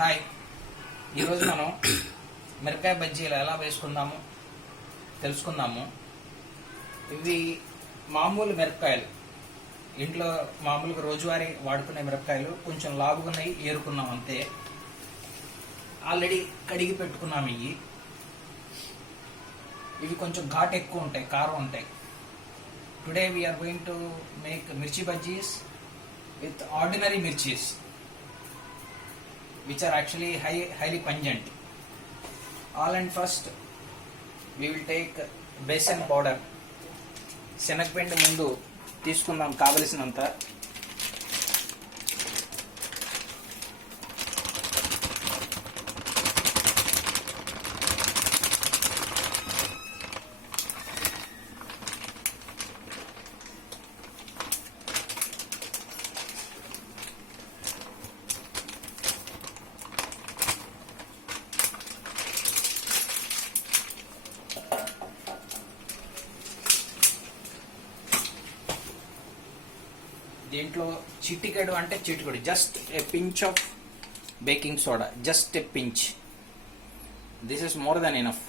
హాయ్, ఈరోజు మనం మిరపకాయ బజ్జీలు ఎలా వేసుకుందాము తెలుసుకుందాము. ఇవి మామూలు మిరపకాయలు, ఇంట్లో మామూలుగా రోజువారీ వాడుకునే మిరపకాయలు. కొంచెం లావుగున్నాయి, ఏరుకున్నాం అంతే. ఆల్రెడీ కడిగి పెట్టుకున్నాము. ఇవి కొంచెం ఘాట్ ఎక్కువ ఉంటాయి, కారం ఉంటాయి. Today we're going to make mirchi bajjis with ordinary mirchis, which are actually highly pungent. All and first we will take besan powder. శనగపిండి ముందు తీసుకుందాం కావలసినంత. దీంట్లో చిటికెడు అంటే చిటికెడు, just a pinch of baking soda, just a pinch. This is more than enough.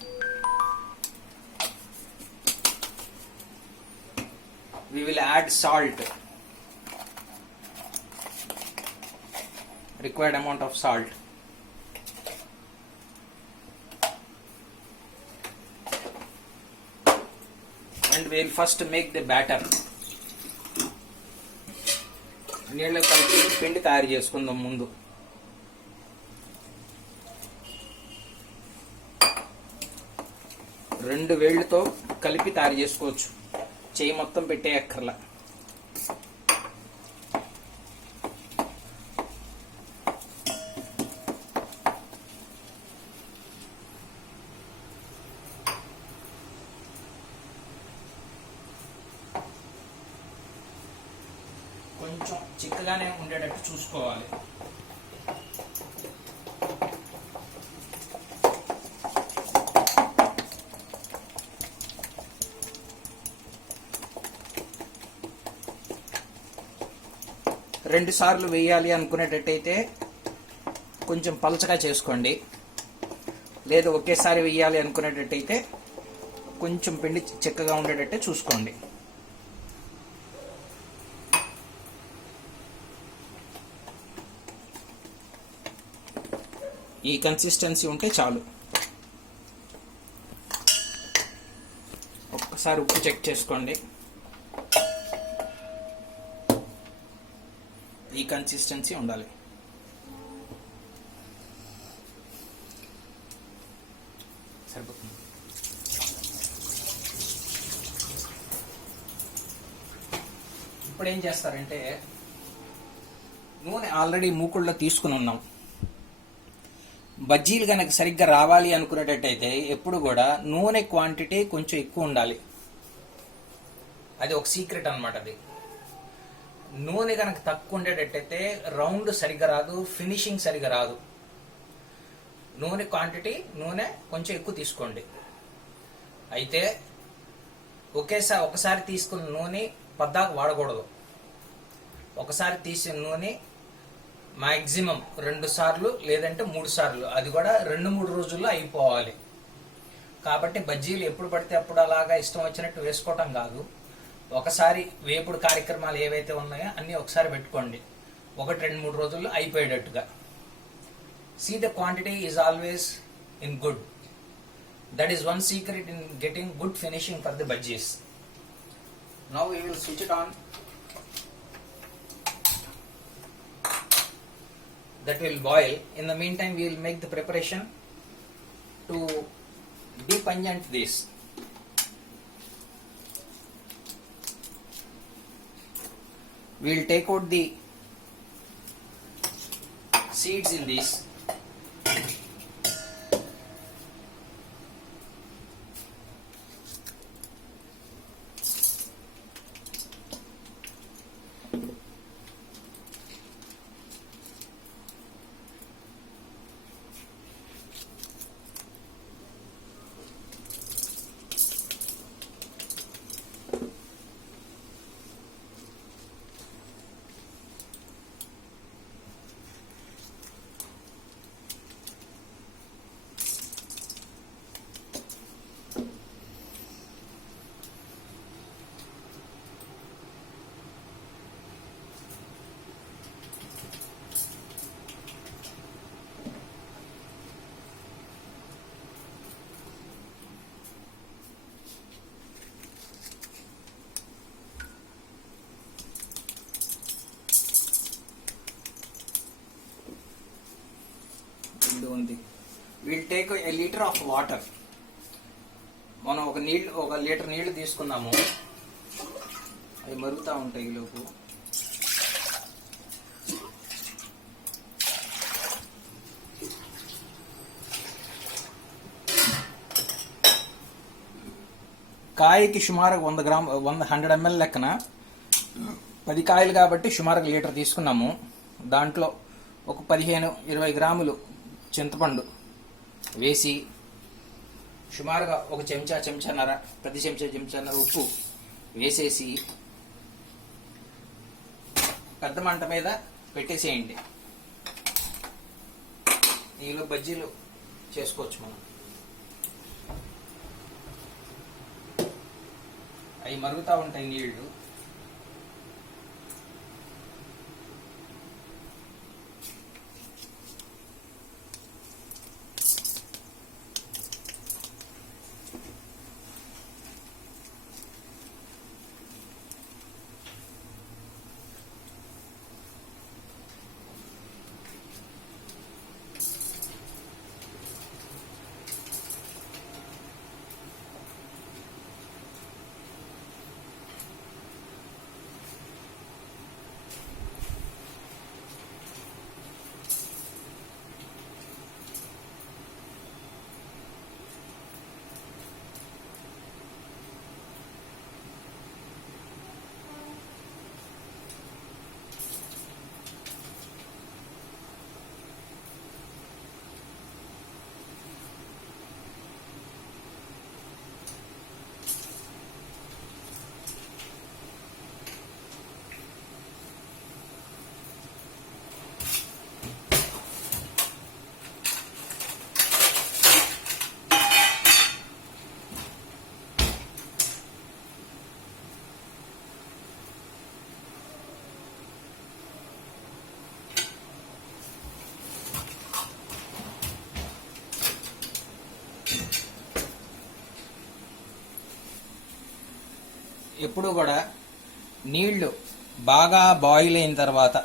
We will add salt, required amount of salt. And we will first make the batter. నీళ్ళు కలిపి పిండి తయారు చేసుకుందాం ముందు. రెండు వేళ్ళతో కలిపి తయారు చేసుకోవచ్చు, చేయి మొత్తం పెట్టే అక్కర్లా. కొంచెం చిక్కగానే ఉండేటట్టు చూసుకోవాలి. రెండు సార్లు వేయాలి అనుకునేటట్టయితే కొంచెం పలచగా చేసుకోండి. లేదు ఒకేసారి వేయాలి అనుకునేటట్టయితే కొంచెం పిండి చిక్కగా ఉండేటట్టే చూసుకోండి. ఈ కన్సిస్టెన్సీ ఉంటే చాలు. ఒక్కసారి ఉప్పు చెక్ చేసుకోండి. ఈ కన్సిస్టెన్సీ ఉండాలి. సరిపోతుంది. ఇప్పుడు ఏం చేస్తారంటే, నూనె ఆల్రెడీ మూకుళ్ళలో తీసుకుని ఉన్నాం. బజ్జీలు కనుక సరిగ్గా రావాలి అనుకునేటట్టయితే ఎప్పుడు కూడా నూనె క్వాంటిటీ కొంచెం ఎక్కువ ఉండాలి. అది ఒక సీక్రెట్ అన్నమాట. అది నూనె కనుక తక్కువ ఉండేటట్టయితే రౌండ్ సరిగ్గా రాదు, ఫినిషింగ్ సరిగ్గా రాదు. నూనె క్వాంటిటీ, నూనె కొంచెం ఎక్కువ తీసుకోండి. అయితే ఒకసారి తీసుకున్న నూనె పద్దాకు వాడకూడదు. ఒకసారి తీసిన నూనె మాక్సిమం 2 సార్లు లేదంటే 3 సార్లు, అది కూడా 2-3 రోజుల్లో అయిపోవాలి. కాబట్టి బజ్జీలు ఎప్పుడు పడితే అప్పుడు అలాగా ఇష్టం వచ్చినట్టు వేసుకోవటం కాదు. ఒకసారి వేపుడు కార్యక్రమాలు ఏవైతే ఉన్నాయో అన్నీ ఒకసారి పెట్టుకోండి, 1-2-3 రోజుల్లో అయిపోయేటట్టుగా. See, the quantity is always in good. That is one secret in getting good finishing for the bhajis. Now we will switch it on. That will boil. In the meantime, we will make the preparation to depungent this. We will take out the seeds in this. ఇది ఉంది. Will take a litre of water. మనం ఒక లీటర్ నీళ్లు తీసుకున్నాము, అవి మరుగుతూ ఉంటాయి ఈ లోపు. కాయకి సుమారు 100 ml లెక్కన 10 కాయలు కాబట్టి సుమారుగా లీటర్ తీసుకున్నాము. దాంట్లో ఒక 15-20 గ్రాములు చింతపండు వేసి సుమారుగా ఒక చెంచాన్నర, ప్రతి చెంచాన్నర ఉప్పు వేసేసి పెద్ద మంట మీద పెట్టేసేయండి. నీళ్ళు బజ్జీలు చేసుకోవచ్చు మనం. అవి మరుగుతూ ఉంటాయి నీళ్లు. ఎప్పుడు కూడా నీళ్లు బాగా బాయిల్ అయిన తర్వాత,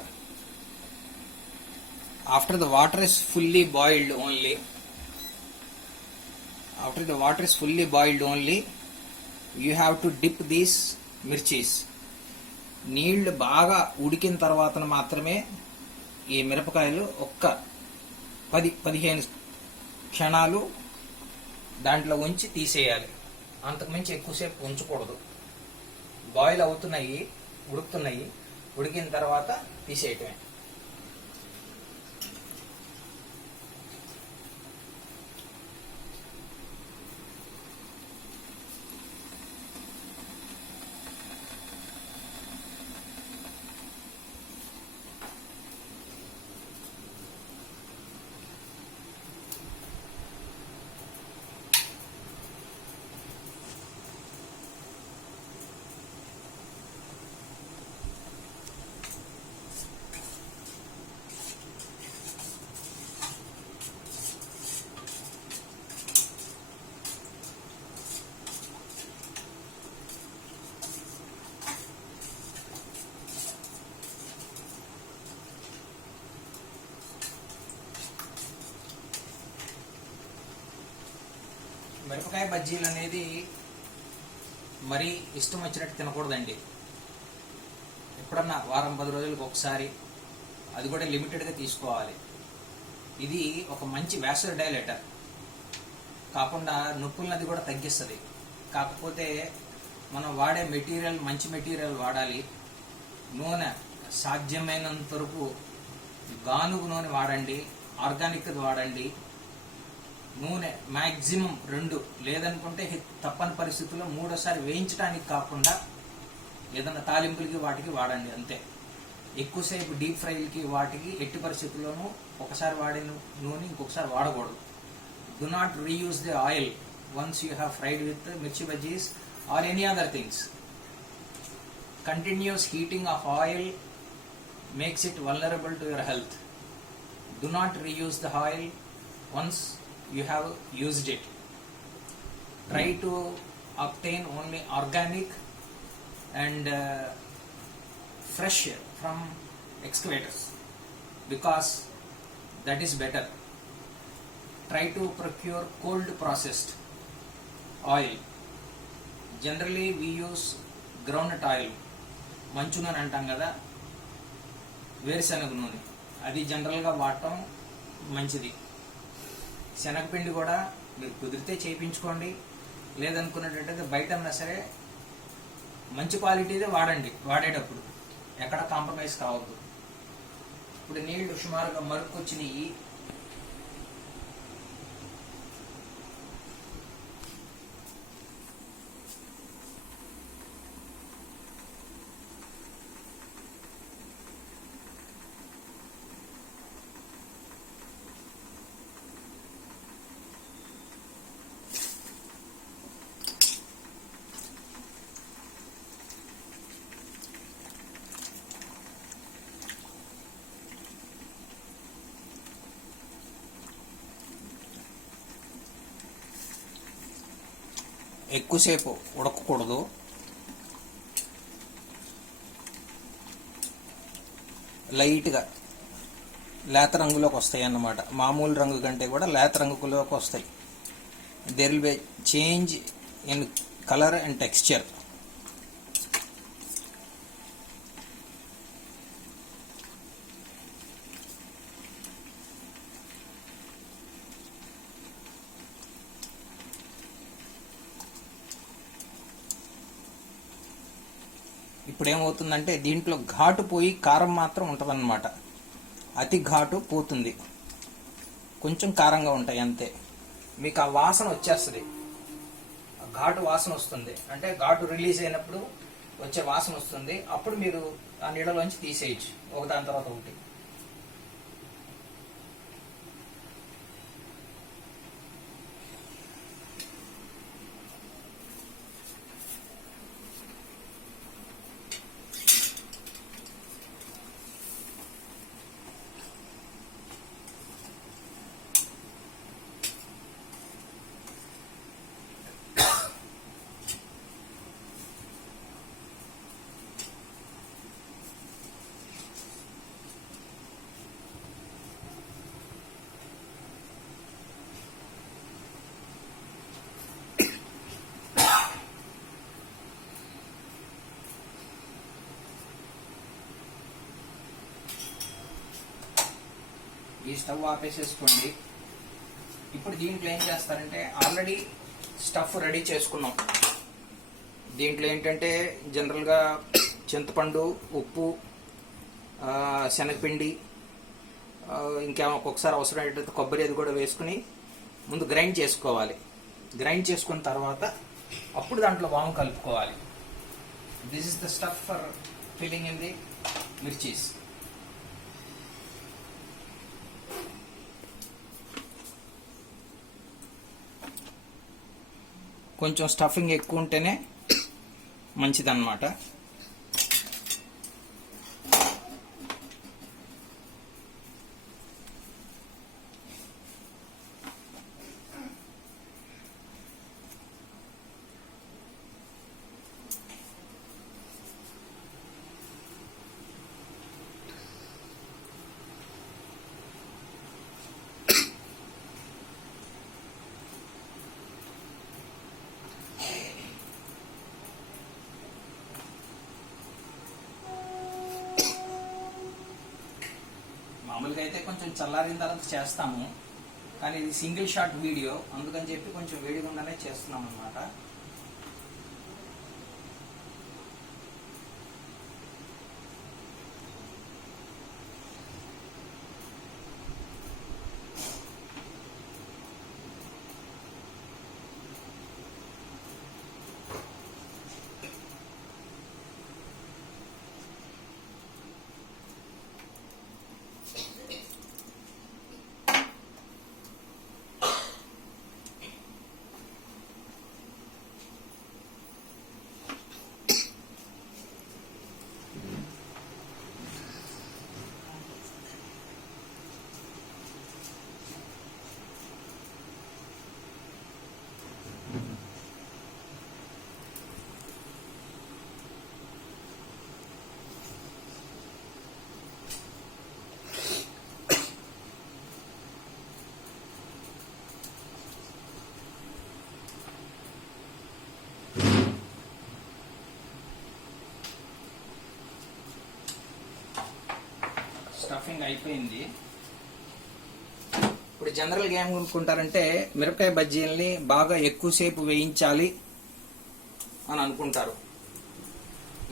after the water is fully boiled only you have to dip these mirchis. నీళ్లు బాగా ఉడికిన తర్వాత మాత్రమే ఈ మిరపకాయలు ఒక్క 10-15 క్షణాలు దాంట్లో ఉంచి తీసేయాలి. అంతకుమించి ఎక్కువసేపు ఉంచకూడదు. బాయిల్ అవుతున్నాయి, ఉడికిన తర్వాత తీసేయటమే. మిరపకాయ బజ్జీలు అనేది మరీ ఇష్టం వచ్చినట్టు తినకూడదండి. ఎప్పుడన్నా వారం 10 రోజులకు ఒకసారి, అది కూడా లిమిటెడ్గా తీసుకోవాలి. ఇది ఒక మంచి వ్యాసర్ డైలేటర్ కాకుండా నొప్పులది కూడా తగ్గిస్తుంది. కాకపోతే మనం వాడే మెటీరియల్ మంచి మెటీరియల్ వాడాలి. నూనె సాధ్యమైనంత వరకు గానుగు నూనె వాడండి, ఆర్గానిక్ వాడండి. నూనె మ్యాక్సిమం 2, లేదనుకుంటే తప్పని పరిస్థితుల్లో 3సారి వేయించడానికి కాకుండా ఏదైనా తాలింపులకి వాటికి వాడండి అంతే. ఎక్కువసేపు డీప్ ఫ్రైలకి వాటికి ఎట్టి పరిస్థితుల్లోనూ ఒకసారి వాడిన నూనె ఇంకొకసారి వాడకూడదు. Do not reuse the oil once you have fried with mirchi bajjis or any other things. Continues heating of oil makes it vulnerable to your health. Do not reuse the oil once you have used it. Try to obtain only organic and fresh from excavators because that is better. try to procure cold processed oil. Generally we use groundnut oil, మంచు నూనె అంటాం కదా, వేరుశనగ నూనె, అది జనరల్గా వాడటం మంచిది. శనగపిండి కూడా మీరు కుదిరితే చేయించుకోండి, లేదనుకున్నట్టయితే బయట అన్నా సరే మంచి క్వాలిటీదే వాడండి. వాడేటప్పుడు ఎక్కడ కాంప్రమైజ్ కావద్దు. ఇప్పుడు నీళ్లు సుమారుగా మరుక్కొచ్చినాయి. ఎక్కువసేపు ఉడకకూడదు. లైట్గా లేత రంగులోకి వస్తాయి అన్నమాట. మామూలు రంగు కంటే కూడా లేత రంగులోకి వస్తాయి. There will be change in colour and texture. ఇప్పుడు ఏమవుతుందంటే దీంట్లో ఘాటు పోయి కారం మాత్రం ఉంటుందన్నమాట. అతి ఘాటు పోతుంది, కొంచెం కారంగా ఉంటాయి అంతే. మీకు ఆ వాసన వచ్చేస్తుంది, ఘాటు వాసన వస్తుంది. అంటే ఘాటు రిలీజ్ అయినప్పుడు వచ్చే వాసన వస్తుంది. అప్పుడు మీరు ఆ నీళ్ళలోంచి తీసేయచ్చు ఒకదాని తర్వాత ఒకటి. ఈ స్టవ్ ఆపేసేసుకోండి. ఇప్పుడు దీంట్లో ఏం చేస్తారంటే ఆల్రెడీ స్టఫ్ రెడీ చేసుకున్నాం. దీంట్లో ఏంటంటే జనరల్గా చింతపండు, ఉప్పు, శనగపిండి, ఇంకా ఒక్కొక్కసారి అవసరమైతే కొబ్బరి అది కూడా వేసుకుని ముందు గ్రైండ్ చేసుకోవాలి. గ్రైండ్ చేసుకున్న తర్వాత అప్పుడు దాంట్లో వాము కలుపుకోవాలి. This is the stuff for filling in the mirchis. కొంచెం స్టఫింగ్ ఎక్కువ ఉంటేనే మంచిదన్నమాట. మామూలుగా అయితే కొంచెం చల్లారిన తర్వాత చేస్తాము, కానీ ఇది సింగిల్ షాట్ వీడియో, అందుకని చెప్పి కొంచెం వేడిగానే చేస్తున్నాం అన్నమాట. స్టఫింగ్ అయిపోయింది. ఇప్పుడు జనరల్గా ఏం అనుకుంటారంటే మిరపకాయ బజ్జీలని బాగా ఎక్కువసేపు వేయించాలి అని అనుకుంటారు.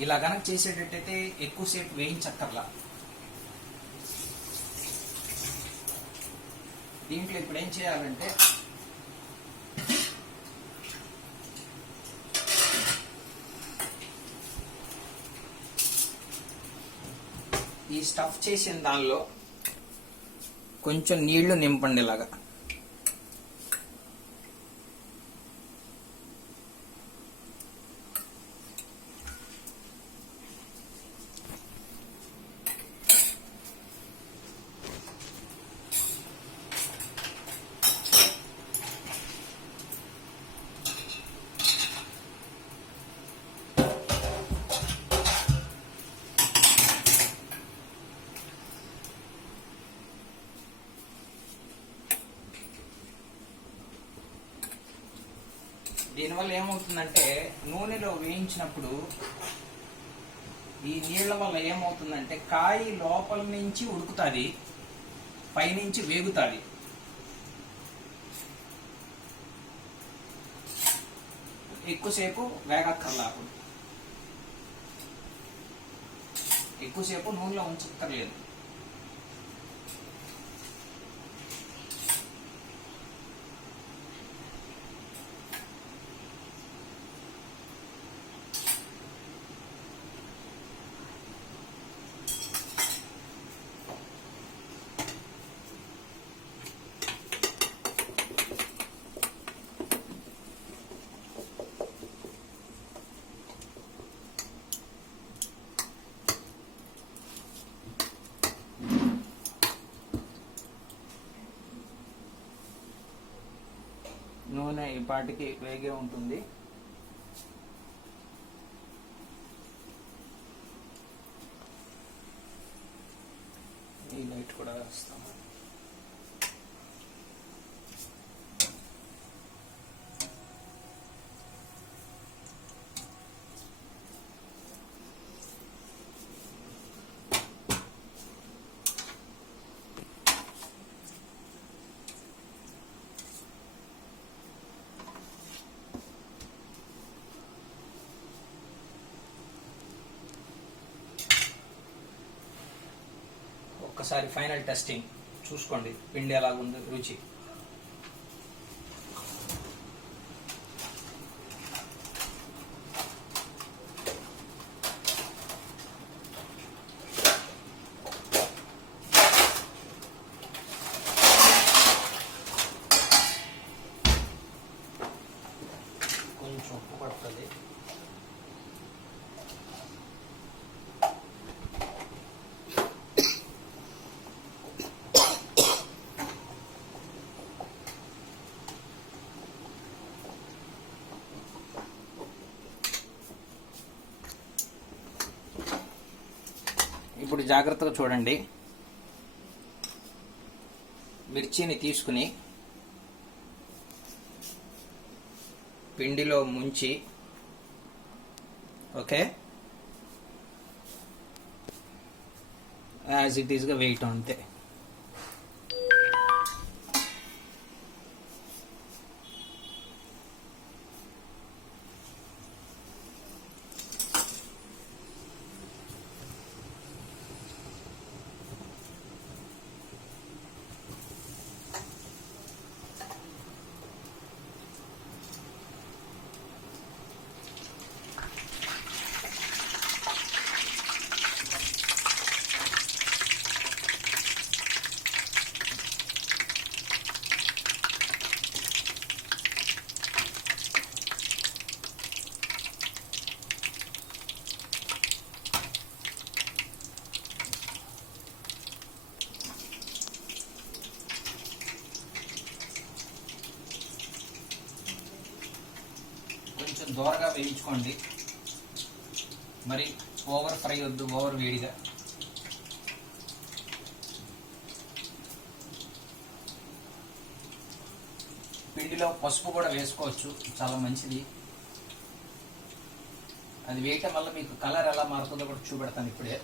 ఇలా కనుక చేసేటట్టయితే ఎక్కువసేపు వేయించక్కర్లా. దీంట్లో ఇప్పుడు ఏం చేయాలంటే ఈ స్టఫ్ చేసిన దానిలో కొంచెం నీళ్లు నింపండి ఇలాగా. దీనివల్ల ఏమవుతుందంటే నూనెలో వేయించినప్పుడు ఈ నీళ్ల వల్ల ఏమవుతుందంటే కాయ లోపల నుంచి ఉడుకుతుంది, పైనుంచి వేగుతుంది. ఎక్కువసేపు వేగక్కర్లా, ఎక్కువసేపు నూనెలో ఉంచక్కర్లేదు. నూనె ఈ పాటికి వేగే ఉంటుంది. ఈ లైట్ కూడా వేస్తాము. ఒక్కసారి ఫైనల్ టెస్టింగ్ చూసుకోండి, పిండి ఎలాగుంది, రుచి. కొంచెం ఉప్పు పడుతుంది. ఇప్పుడు జాగ్రత్తగా చూడండి. మిర్చిని తీసుకుని పిండిలో ముంచి, ఓకే, యాజ్ ఇట్ ఈస్గా వేయటం అంతే. కొంచెం దోరగా వేయించుకోండి, మరి ఓవర్ ఫ్రై వద్దు, ఓవర్ వేడిగా. పిండిలో పసుపు కూడా వేసుకోవచ్చు, చాలా మంచిది. అది వేయటం వల్ల మీకు కలర్ ఎలా మారుతుందో కూడా చూపెడతాను ఇప్పుడే.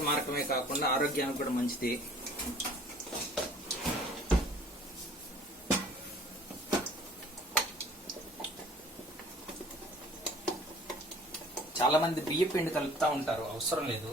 షుగర్ మారకమే కాకుండా ఆరోగ్యానికి కూడా మంచిది. చాలా మంది బియ్య పిండి కలుపుతూ ఉంటారు, అవసరం లేదు.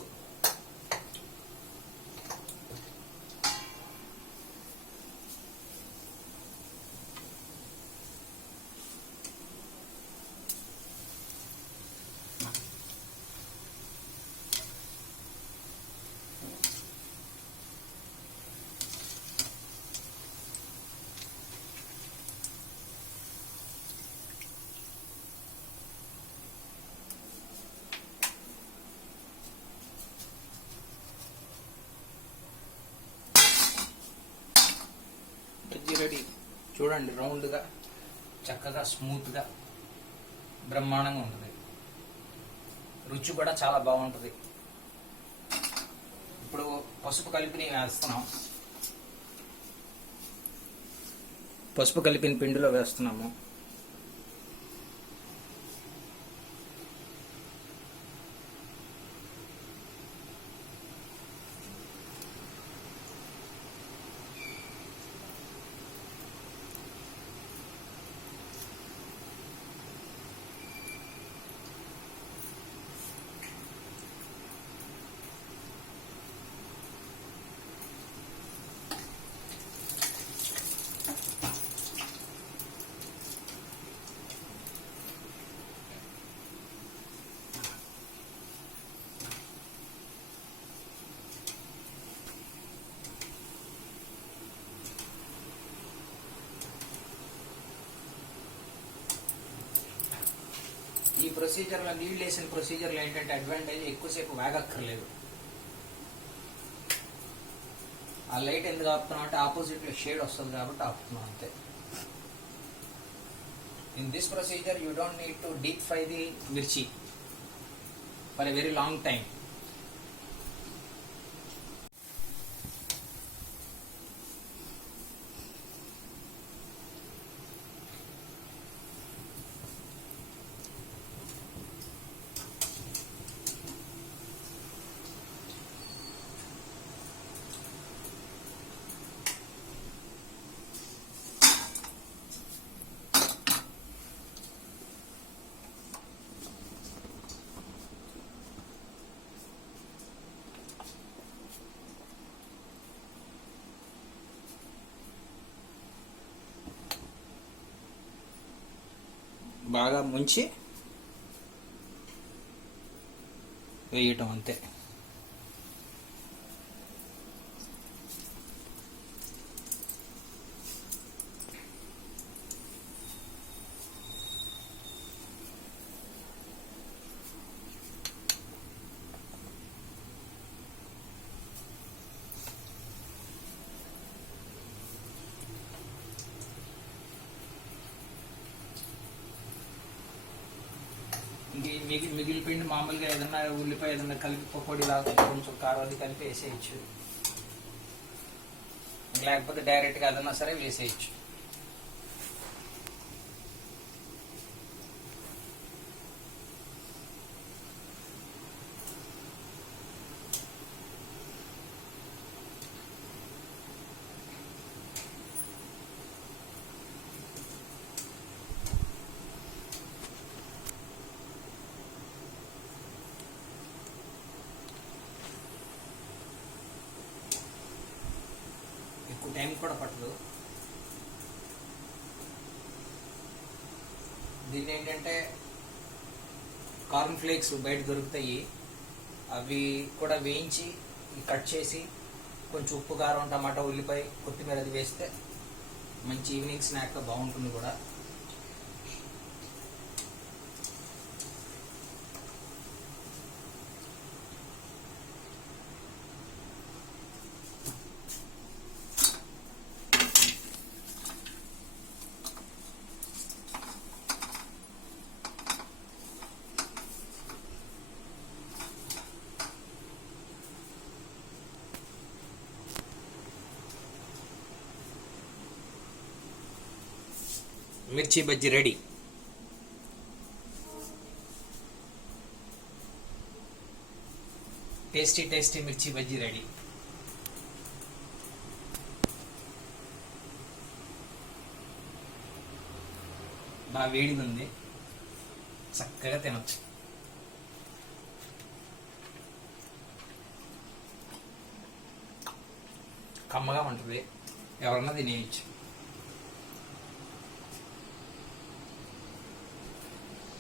బజ్జీ రెడీ. చూడండి, రౌండ్గా చక్కగా స్మూత్గా బ్రహ్మాండంగా ఉంటుంది. రుచి కూడా చాలా బాగుంటుంది. ఇప్పుడు పసుపు కలిపిని వేస్తున్నాం. పసుపు కలిపిన పిండిలో వేస్తున్నాము. ఈ ప్రొసీజర్లో నీళ్ళు వేసిన ప్రొసీజర్లో ఏంటంటే అడ్వాంటేజ్, ఎక్కువసేపు వేగక్కర్లేదు. ఆ లైట్ ఎందుకు ఆపుతున్నాం అంటే ఆపోజిట్లో షేడ్ వస్తుంది కాబట్టి ఆపుతున్నాం అంతే. In this procedure you don't need to deep fry the mirchi for a very long time. బాగా ముంచి వేయటం అంతే. మిగిలిపోయింది మామూలుగా ఏదన్నా ఉల్లిపాయ ఏదన్నా కలిపి పకోడీ లాగా కొంచెం కారం అది కలిపి వేసేయచ్చు, లేకపోతే డైరెక్ట్గా ఏదన్నా సరే వేసేయచ్చు. టైం కూడా పట్టదు. దీన్ని ఏంటంటే కార్న్ ఫ్లేక్స్ బయట దొరుకుతాయి, అవి కూడా వేయించి కట్ చేసి కొంచెం ఉప్పు, కారం, టమాటా, ఉల్లిపాయ, కొత్తిమీర అది వేస్తే మంచి ఈవినింగ్ స్నాక్గా బాగుంటుంది కూడా. మిర్చి బజ్జీ రెడీ. టేస్టీ టేస్టీ మిర్చి బజ్జీ రెడీ. బాగా వేడిగా ఉంది, చక్కగా తినొచ్చు. కమ్మగా ఉంటుంది, ఎవరన్నా తినేయచ్చు.